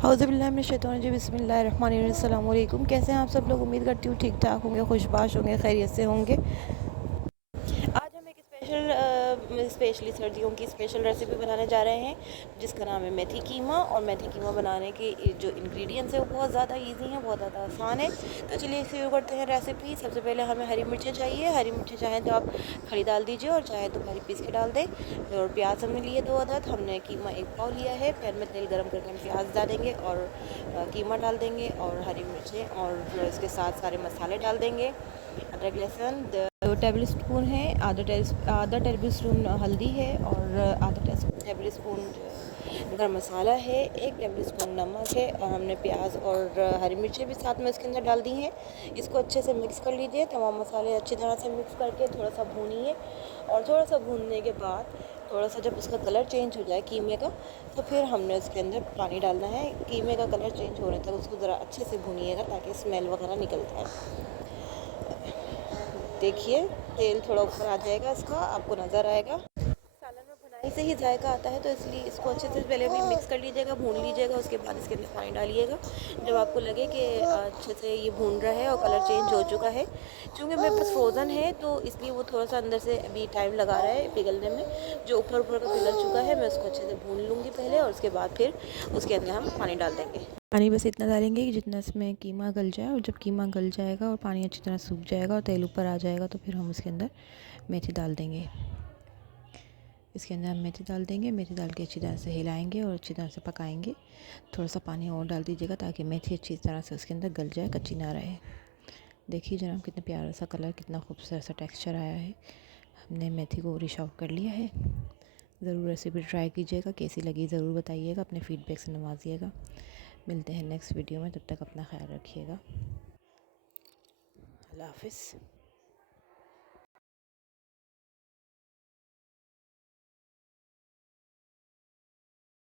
औज़ुबिल्लाहिमिनश्शैतानिर्रजीम बिस्मिल्लाहिर्रहमानिर्रहीम। अस्सलाम वालेकुम। कैसे हैं आप सब लोग? उम्मीद करती हूँ ठीक ठाक होंगे, खुशबाश होंगे, खैरियत से होंगे। आज हम एक स्पेशली सर्दियों की स्पेशल रेसिपी बनाने जा रहे हैं जिसका नाम है मेथी कीमा। और मेथी कीमा बनाने के जो इंग्रेडिएंट्स हैं वो बहुत ज़्यादा इजी हैं, बहुत ज़्यादा आसान है। तो चलिए शुरू करते हैं रेसिपी। सबसे पहले हमें हरी मिर्चें चाहिए। हरी मिर्चें चाहें तो आप खड़ी डाल दीजिए और चाहे तो बारीक पीस के डाल दें। और प्याज हमने लिए 2 अदद। हमने कीमा 1 पाव लिया है। पैन में तेल गरम करके हम प्याज डालेंगे और कीमा डाल देंगे और हरी मिर्चें और इसके साथ सारे मसाले डाल देंगे। अदरक लहसुन 2 टेबल स्पून है। आधा टेबल स्पून हल्दी है और आधा टेबल स्पून गरम मसाला है। 1 टेबल स्पून नमक है और हमने प्याज और हरी मिर्चें भी साथ में इसके अंदर डाल दी हैं। इसको अच्छे से मिक्स कर लीजिए। तमाम मसाले अच्छी तरह से मिक्स करके थोड़ा सा भूनिए और थोड़ा सा भूनने के बाद थोड़ा सा जब उसका कलर चेंज हो जाए कीमे का, तो फिर हमने उसके अंदर पानी डालना है। कीमे का कलर चेंज होने तक उसको ज़रा अच्छे से भूनिएगा ताकि स्मेल वगैरह निकल जाए। देखिए तेल थोड़ा ऊपर आ जाएगा, इसका आपको नज़र आएगा। सालन में भुनाई से ही जायका आता है, तो इसलिए इसको अच्छे से पहले भी मिक्स कर लीजिएगा, भून लीजिएगा। उसके बाद इसके अंदर पानी डालिएगा जब आपको लगे कि अच्छे से ये भून रहा है और कलर चेंज हो चुका है। चूँकि मेरे पास फ्रोज़न है तो इसलिए वो थोड़ा सा अंदर से अभी टाइम लगा रहा है पिघलने में। जो ऊपर ऊपर का पिघल चुका है मैं उसको अच्छे से भून लूँगी पहले और उसके बाद फिर उसके अंदर हम पानी डाल देंगे। पानी बस इतना डालेंगे कि जितना इसमें कीमा गल जाए। और जब कीमा गल जाएगा और पानी अच्छी तरह सूख जाएगा और तेल ऊपर आ जाएगा तो फिर हम उसके अंदर मेथी डाल देंगे। इसके अंदर हम मेथी डाल देंगे। मेथी डाल के अच्छी तरह से हिलाएंगे और अच्छी तरह से पकाएंगे। थोड़ा सा पानी और डाल दीजिएगा ताकि मेथी अच्छी तरह से उसके अंदर गल जाए, कच्ची ना रहे। देखिए जनाब कितना प्यारा सा कलर, कितना खूबसूरत सा टेक्सचर आया है। हमने मेथी को रिश ऑफ कर लिया है। ज़रूर रेसिपी ट्राई कीजिएगा, कैसी लगी ज़रूर बताइएगा, अपने फीडबैक से नवाजिएगा। मिलते हैं नेक्स्ट वीडियो में, तब तक अपना ख्याल रखिएगा। अल्लाह हाफ़िज़।